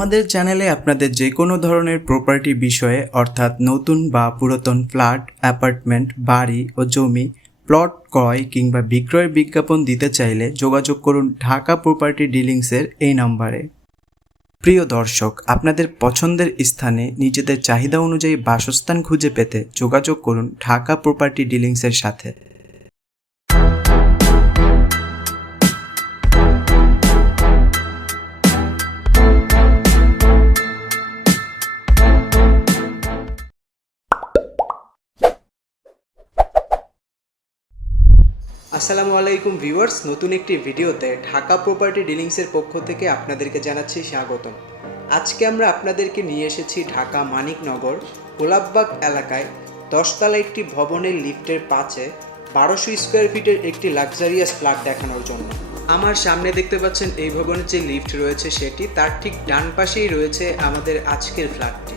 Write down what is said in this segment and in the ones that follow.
আমাদের চ্যানেলে আপনাদের যে কোনো ধরনের প্রপার্টি বিষয়ে, অর্থাৎ নতুন বা পুরাতন ফ্ল্যাট অ্যাপার্টমেন্ট বাড়ি ও জমি প্লট ক্রয় কিংবা বিক্রয়ের বিজ্ঞাপন দিতে চাইলে যোগাযোগ করুন ঢাকা প্রপার্টি ডিলিংসের এই নাম্বারে। প্রিয় দর্শক, আপনাদের পছন্দের স্থানে নিজেদের চাহিদা অনুযায়ী বাসস্থান খুঁজে পেতে যোগাযোগ করুন ঢাকা প্রপার্টি ডিলিংসের সাথে। আসসালামু আলাইকুম ভিউয়ার্স, নতুন একটি ভিডিওতে ঢাকা প্রপার্টি ডিলিংসের পক্ষ থেকে আপনাদেরকে জানাচ্ছি স্বাগতম। আজকে আমরা আপনাদেরকে নিয়ে এসেছি ঢাকা মানিকনগর গোলাপবাগ এলাকায় দশতলা একটি ভবনের লিফটের পাশে বারোশো স্কোয়ার ফিটের একটি লাক্সারিয়াস ফ্ল্যাট দেখানোর জন্য। আমার সামনে দেখতে পাচ্ছেন এই ভবনের যে লিফট রয়েছে সেটি, তার ঠিক ডান পাশেই রয়েছে আমাদের আজকের ফ্ল্যাটটি।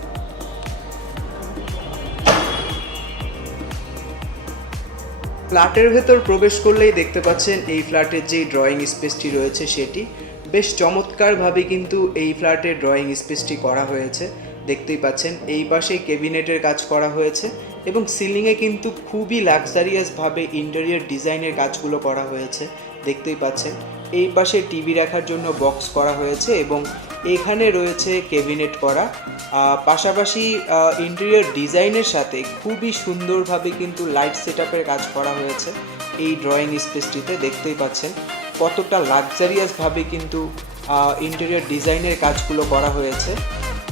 ফ্ল্যাটের ভেতর প্রবেশ করলেই দেখতে পাচ্ছেন এই ফ্ল্যাটের যে ড্রয়িং স্পেসটি রয়েছে সেটি, বেশ চমৎকারভাবে কিন্তু এই ফ্ল্যাটের ড্রয়িং স্পেসটি করা হয়েছে। দেখতেই পাচ্ছেন, এই পাশে কেবিনেটের কাজ করা হয়েছে এবং সিলিংয়ে কিন্তু খুবই লাক্সারিয়াসভাবে ইন্টেরিয়র ডিজাইনের কাজগুলো করা হয়েছে। দেখতেই পাচ্ছেন, এই পাশে টিভি রাখার জন্য বক্স করা হয়েছে এবং এখানে রয়েছে কেবিনেট করা। পাশাপাশি ইন্টেরিয়র ডিজাইনের সাথে খুবই সুন্দরভাবে কিন্তু লাইট সেট কাজ করা হয়েছে। এই ড্রয়িং স্পেসটিতে দেখতেই পাচ্ছেন কতটা লাক্সারিয়াসভাবে কিন্তু ইন্টেরিয়র ডিজাইনের কাজগুলো করা হয়েছে।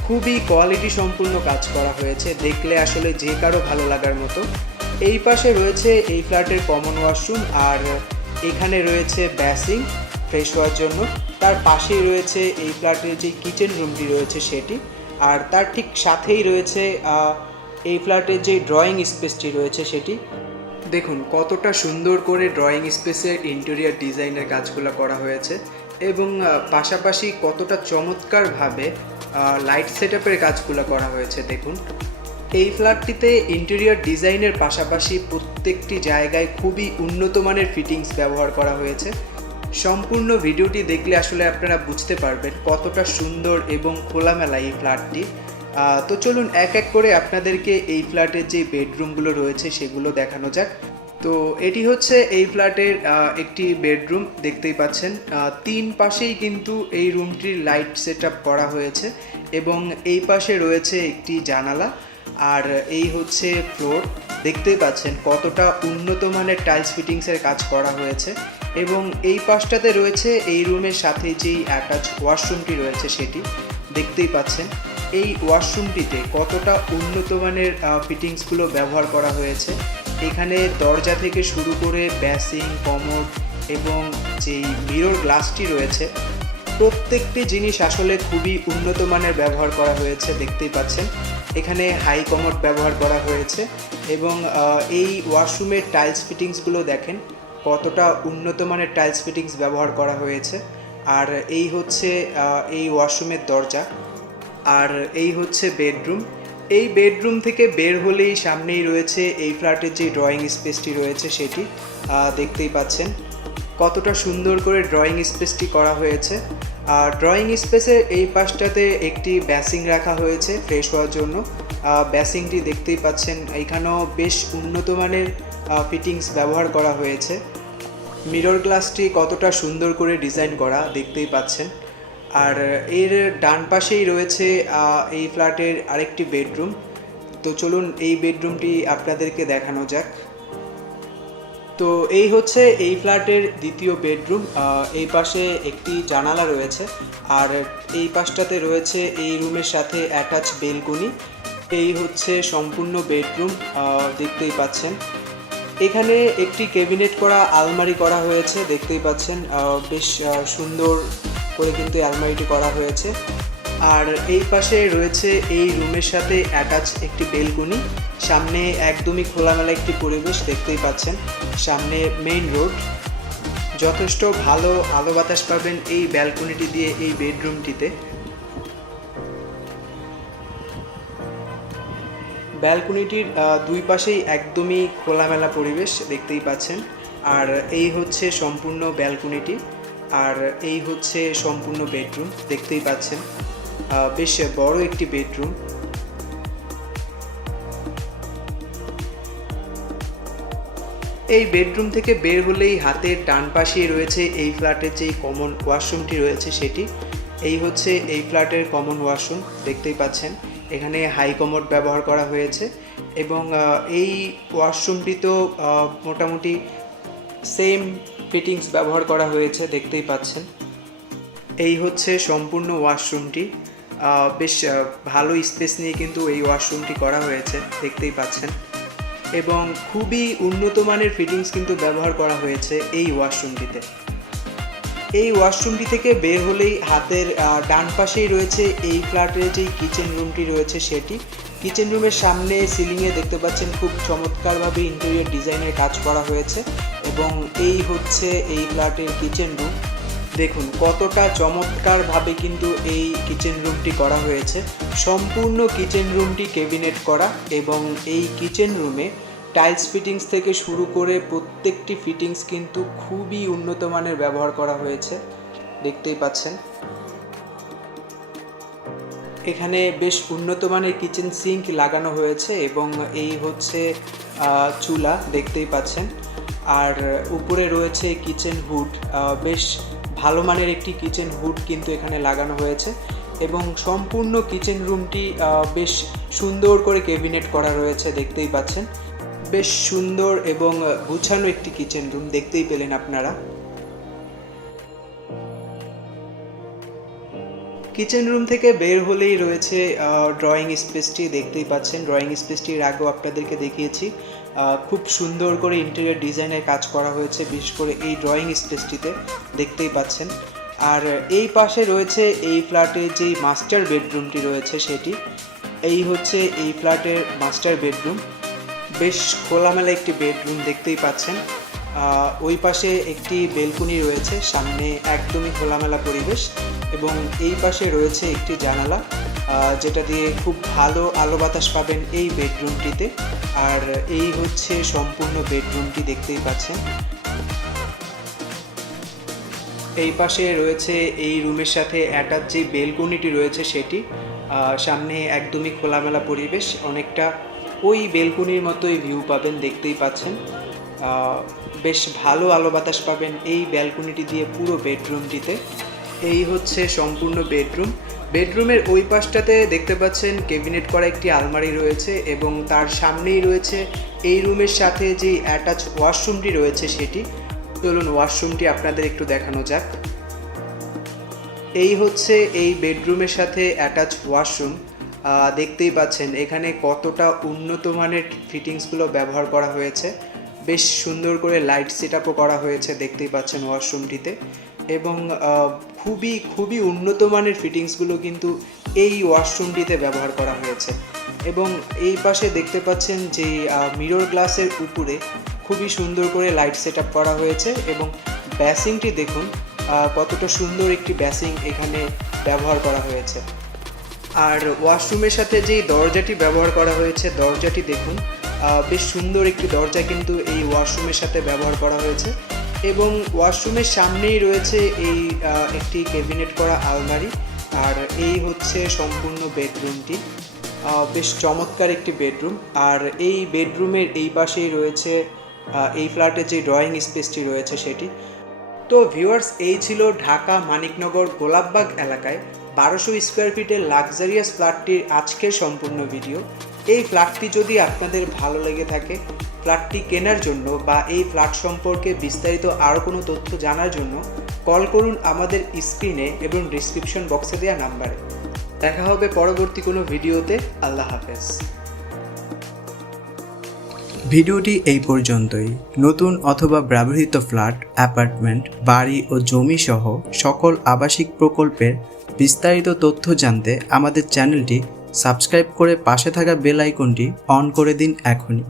খুবই কোয়ালিটি সম্পূর্ণ কাজ করা হয়েছে। দেখলে আসলে যে কারও ভালো লাগার মতো। এই পাশে রয়েছে এই ফ্ল্যাটের কমন ওয়াশরুম আর এখানে রয়েছে ব্যাসিং ফ্রেশ হওয়ার জন্য। তার পাশেই রয়েছে এই ফ্ল্যাটের যে কিচেন রুমটি রয়েছে সেটি। আর তার ঠিক সাথেই রয়েছে এই ফ্ল্যাটের যে ড্রয়িং স্পেসটি রয়েছে সেটি। দেখুন, কতটা সুন্দর করে ড্রয়িং স্পেসের ইন্টেরিয়ার ডিজাইনের কাজগুলো করা হয়েছে এবং পাশাপাশি কতটা চমৎকারভাবে লাইট সেট আপের কাজগুলো করা হয়েছে, দেখুন। এই ফ্ল্যাটটিতে ইন্টেরিয়ার ডিজাইনের পাশাপাশি প্রত্যেকটি জায়গায় খুবই উন্নত মানের ফিটিংস ব্যবহার করা হয়েছে। সম্পূর্ণ ভিডিওটি দেখলে আসলে আপনারা বুঝতে পারবেন কতটা সুন্দর এবং খোলামেলা এই ফ্ল্যাটটি। তো চলুন এক এক করে আপনাদেরকে এই ফ্ল্যাটের যে বেডরুমগুলো রয়েছে সেগুলো দেখানো যাক। তো এটি হচ্ছে এই ফ্ল্যাটের একটি বেডরুম, দেখতেই পাচ্ছেন। তিন পাশেই কিন্তু এই রুমটির লাইট সেট করা হয়েছে এবং এই পাশে রয়েছে একটি জানালা। আর এই হচ্ছে ফ্লোর। দেখতেই পাচ্ছেন কতটা উন্নত মানের টাইলস ফিটিংসের কাজ করা হয়েছে এবং এই পাশটাতে রয়েছে এই রুমের সাথে যেই অ্যাটাচ ওয়াশরুমটি রয়েছে সেটি, দেখতেই পাচ্ছেন। এই ওয়াশরুমটিতে কতটা উন্নত মানের ফিটিংসগুলো ব্যবহার করা হয়েছে। এখানে দরজা থেকে শুরু করে ব্যাসিং কমোড এবং যেই মিরর গ্লাসটি রয়েছে, প্রত্যেকটি জিনিস আসলে খুবই উন্নত মানের ব্যবহার করা হয়েছে, দেখতেই পাচ্ছেন। এখানে হাই কমোড ব্যবহার করা হয়েছে এবং এই ওয়াশরুমের টাইলস ফিটিংসগুলো দেখেন কতটা উন্নত মানের টাইলস ফিটিংস ব্যবহার করা হয়েছে। আর এই হচ্ছে এই ওয়াশরুমের দরজা। আর এই হচ্ছে বেডরুম এই বেডরুম থেকে বের হলেই সামনেই রয়েছে এই ফ্ল্যাটের যে ড্রয়িং স্পেসটি রয়েছে সেটি। দেখতেই পাচ্ছেন কতটা সুন্দর করে ড্রয়িং স্পেসটি করা হয়েছে। আর ড্রয়িং স্পেসের এই পাশটাতে একটি ব্যাসিং রাখা হয়েছে ফ্রেশ হওয়ার জন্য। ব্যাসিংটি দেখতেই পাচ্ছেন, এখানেও বেশ উন্নত মানের ফিটিংস ব্যবহার করা হয়েছে। মিরর গ্লাসটি কতটা সুন্দর করে ডিজাইন করা দেখতেই পাচ্ছেন। আর এর ডান পাশেই রয়েছে এই ফ্ল্যাটের আরেকটি বেডরুম তো চলুন এই বেডরুমটি আপনাদেরকে দেখানো যাক। তো এই হচ্ছে এই ফ্ল্যাটের দ্বিতীয় বেডরুম এই পাশে একটি জানালা রয়েছে, আর এই পাশটাতে রয়েছে এই রুমের সাথে অ্যাটাচ বেলকনি, এই হচ্ছে সম্পূর্ণ বেডরুম দেখতেই পাচ্ছেন। এখানে একটি ক্যাবিনেট করা আলমারি করা হয়েছে, দেখতেই পাচ্ছেন বেশ সুন্দর করে কিন্তু আলমারিটি করা হয়েছে। আর এই পাশে রয়েছে এই রুমের সাথে অ্যাটাচ একটি বেলকনি। সামনে একদমই খোলামেলা একটি পরিবেশ দেখতেই পাচ্ছেন। সামনে মেইন রোড যথেষ্ট ভালো আলো বাতাস পাবেন এই ব্যালকনিটি দিয়ে এই বেডরুমটিতে ব্যালকনিটির দুই পাশেই একদমই খোলামেলা পরিবেশ দেখতেই পাচ্ছেন। আর এই হচ্ছে সম্পূর্ণ ব্যালকনিটি আর এই হচ্ছে সম্পূর্ণ বেডরুম দেখতেই পাচ্ছেন। বেশ বড় একটি বেডরুম। এই বেডরুম থেকে বের হলেই হাতের ডান পাশেই রয়েছে এই ফ্ল্যাটের যেই কমন ওয়াশরুমটি রয়েছে সেটি। এই হচ্ছে এই ফ্ল্যাটের কমন ওয়াশরুম, দেখতেই পাচ্ছেন। এখানে হাই কমোড ব্যবহার করা হয়েছে এবং এই ওয়াশরুমটি তো মোটামুটি সেম ফিটিংস ব্যবহার করা হয়েছে, দেখতেই পাচ্ছেন। এই হচ্ছে সম্পূর্ণ ওয়াশরুমটি। বেশ ভালো স্পেস নিয়ে কিন্তু এই ওয়াশরুমটি করা হয়েছে, দেখতেই পাচ্ছেন। এবং খুবই উন্নত মানের ফিটিংস কিন্তু ব্যবহার করা হয়েছে এই ওয়াশরুমটিতে এই ওয়াশরুমটি থেকে বের হলেই হাতের ডান পাশেই রয়েছে এই ফ্ল্যাটের যেই কিচেন রুমটি রয়েছে সেটি। কিচেন রুমের সামনে সিলিংয়ে দেখতে পাচ্ছেন খুব চমৎকারভাবে ইন্টেরিয়র ডিজাইনের কাজ করা হয়েছে। এবং এই হচ্ছে এই ফ্ল্যাটের কিচেন রুম দেখুন, কতটা চমৎকারভাবে কিন্তু এই কিচেন রুমটি করা হয়েছে। সম্পূর্ণ কিচেন রুমটি কেবিনেট করা এবং এই কিচেন রুমে টাইলস ফিটিংস থেকে শুরু করে প্রত্যেকটি ফিটিংস কিন্তু খুবই উন্নত মানের ব্যবহার করা হয়েছে। দেখতেই পাচ্ছেন। এখানে বেশ উন্নত মানের কিচেন সিঙ্ক লাগানো হয়েছে এবং এই হচ্ছে চুলা, দেখতেই পাচ্ছেন। আর উপরে রয়েছে কিচেন হুড বেশ ভালো মানের একটি কিচেন হুড কিন্তু এখানে লাগানো হয়েছে এবং সম্পূর্ণ কিচেন রুমটি বেশ সুন্দর করে কেবিনেট করা রয়েছে, দেখতেই পাচ্ছেন। বেশ সুন্দর এবং গুছানো একটি কিচেন রুম দেখতেই পেলেন আপনারা। কিচেন রুম থেকে বের হলেই রয়েছে ড্রয়িং স্পেসটি দেখতেই পাচ্ছেন। ড্রয়িং স্পেসটির আগেও আপনাদেরকে দেখিয়েছি। খুব সুন্দর করে ইন্টেরিয়র ডিজাইনের কাজ করা হয়েছে, বিশেষ করে এই ড্রয়িং স্পেসটিতে দেখতেই পাচ্ছেন। আর এই পাশে রয়েছে এই ফ্ল্যাটের যেই মাস্টার বেডরুমটি রয়েছে সেটি, এই হচ্ছে এই ফ্ল্যাটের মাস্টার বেডরুম বেশ খোলামেলা একটি বেডরুম দেখতেই পাচ্ছেন। ওই পাশে একটি বেলকুনি রয়েছে, সামনে একদমই খোলামেলা পরিবেশ। এবং এই পাশে রয়েছে একটি জানালা। যেটা দিয়ে খুব ভালো আলো বাতাস পাবেন এই বেডরুমটিতে। আর এই হচ্ছে সম্পূর্ণ বেডরুমটি দেখতেই পাচ্ছেন। এই পাশে রয়েছে এই রুমের সাথে অ্যাটাচ যে বেলকনিটি রয়েছে সেটি সামনে একদমই খোলামেলা পরিবেশ, অনেকটা ওই বেলকনির মতোই ভিউ পাবেন দেখতেই পাচ্ছেন। বেশ ভালো আলো বাতাস পাবেন এই ব্যালকনিটি দিয়ে পুরো বেডরুমটিতে। এই হচ্ছে সম্পূর্ণ বেডরুম। বেডরুমের ওই পাশটাতে দেখতে পাচ্ছেন কেবিনেট করা একটি আলমারি রয়েছে এবং তার সামনেই রয়েছে এই রুমের সাথে যে অ্যাটাচ ওয়াশরুমটি রয়েছে সেটি। চলুন ওয়াশরুমটি আপনাদের একটু দেখানো যাক। এই হচ্ছে এই বেডরুমের সাথে অ্যাটাচ ওয়াশরুম। দেখতেই পাচ্ছেন এখানে কতটা উন্নত মানের ফিটিংসগুলো ব্যবহার করা হয়েছে। বেশ সুন্দর করে লাইট সেট করা হয়েছে, দেখতেই পাচ্ছেন ওয়াশরুমটিতে। এবং খুবই খুবই উন্নত মানের ফিটিংসগুলো কিন্তু এই ওয়াশরুমটিতে ব্যবহার করা হয়েছে। এবং এই পাশে দেখতে পাচ্ছেন যে মিরর গ্লাসের উপরে খুবই সুন্দর করে লাইট সেট করা হয়েছে এবং ব্যাসিংটি দেখুন কতটা সুন্দর একটি ব্যাসিং এখানে ব্যবহার করা হয়েছে। আর ওয়াশরুমের সাথে যেই দরজাটি ব্যবহার করা হয়েছে, দরজাটি দেখুন বেশ সুন্দর একটি দরজা কিন্তু এই ওয়াশরুমের সাথে ব্যবহার করা হয়েছে। এবং ওয়াশরুমের সামনেই রয়েছে এই একটি ক্যাবিনেট করা আলমারি। আর এই হচ্ছে সম্পূর্ণ বেডরুমটি। বেশ চমৎকার একটি বেডরুম। আর এই বেডরুমের এই পাশেই রয়েছে এই ফ্ল্যাটের যে ড্রয়িং স্পেসটি রয়েছে সেটি। তো ভিউয়ার্স, এই ছিল ঢাকা মানিকনগর গোলাপবাগ এলাকায় বারোশো স্কোয়ার ফিটের লাক্সারিয়াস ফ্ল্যাটটির আজকের সম্পূর্ণ ভিডিও। এই ফ্ল্যাটটি যদি আপনাদের ভালো লেগে থাকে ফ্ল্যাটটি কেনার জন্য বা এই ফ্ল্যাট সম্পর্কে বিস্তারিত আরও কোনো তথ্য জানার জন্য কল করুন আমাদের স্ক্রিনে এবং ডিসক্রিপশন বক্সে দেওয়া নাম্বারে। দেখা হবে পরবর্তী কোনো ভিডিওতে। আল্লাহ হাফেজ। ভিডিওটি এই পর্যন্তই। নতুন অথবা ব্যবহৃত ফ্ল্যাট, অ্যাপার্টমেন্ট, বাড়ি ও জমি সহ সকল আবাসিক প্রকল্পের বিস্তারিত তথ্য জানতে আমাদের চ্যানেলটি সাবস্ক্রাইব করে পাশে থাকা বেল আইকনটি অন করে দিন এখনই।